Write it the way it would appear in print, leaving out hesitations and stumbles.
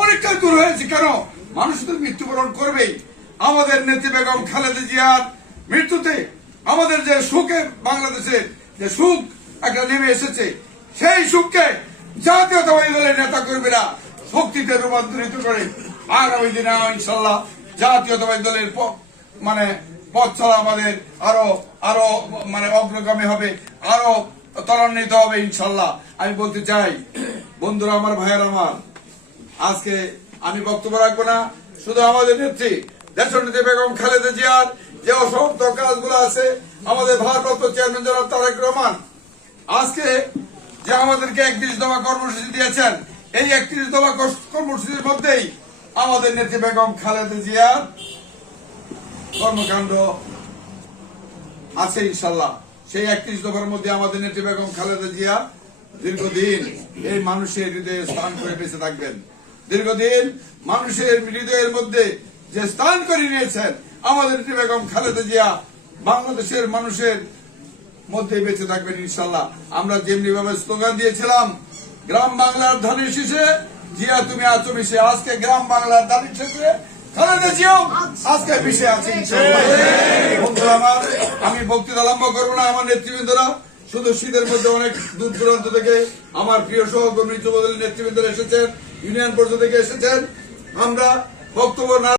অনেকটাই দূর হয়েছে। কেন? মানুষ তো মৃত্যুবরণ করবেই। আমাদের নেত্রী বেগম খালেদা জিয়ার মৃত্যুতে আমাদের যে সুখে বাংলাদেশে যে সুখ একটা নেমে এসেছে, সেই সুখকে জাতীয়তাবাদী দলের নেতা কর্মীরা শক্তিতে রূপান্তরিত করে আগামী দিনে ইনশাল্লাহ জাতীয়তাবাদী দলের মানে পথ চলা আমাদের আরো আরো মানে অগ্রগামী হবে, আরো ত্বরান্বিত হবে ইনশাল্লাহ। আমি বলতে চাই বন্ধুরা, আমার ভাইয়ের আমার, আজকে আমি বক্তব্য রাখবো না। শুধু আমাদের নেত্রী দেশনেত্রী বেগম খালেদা জিয়ার যে অসমাপ্ত কাজগুলো আছে, আমাদের ভারপ্রাপ্ত চেয়ারম্যান জনাব তারেক রহমান আজকে যে আমাদেরকে 31 দফা কর্মসূচি দিয়েছেন, এই 31 দফা কর্মসূচির মধ্যেই আমাদের নেত্রী বেগম খালেদা জিয়ার কর্মকাণ্ড আছে ইনশাল্লাহ। সেই 31 দফার মধ্যে আমাদের নেত্রী বেগম খালেদা জিয়া দীর্ঘদিন এই মানুষের হৃদয়ে স্থান করে বেঁচে থাকবেন। দীর্ঘদিন মানুষের হৃদয়ের মধ্যে যে স্থান করে নিয়েছেন আমাদের নেত্রী বেগম খালেদা জিয়া বাংলাদেশের মানুষের মধ্যে বেঁচে থাকবেন ইনশাল্লাহ। আমরা যেমনি ভাবে স্লোগান দিয়েছিলাম, গ্রাম বাংলার ধানের শীষে জিয়া তুমি আছো মিশে, আজকে গ্রাম বাংলার ধানের শীষে খালেদা জিয়াও আজকে মিশে আছে ইনশাল্লাহ। বন্ধুরা আমার, আমি বক্তৃতা আরম্ভ করবো না। আমার নেতৃবৃন্দরা শুধু শীতের মধ্যে অনেক দূর দূরান্ত থেকে আমার প্রিয় সহকর্মী যুবদলের নেতৃবৃন্দরা এসেছেন, ইউনিয়ন পর্যায় থেকে এসেছেন। আমরা বক্তব্য না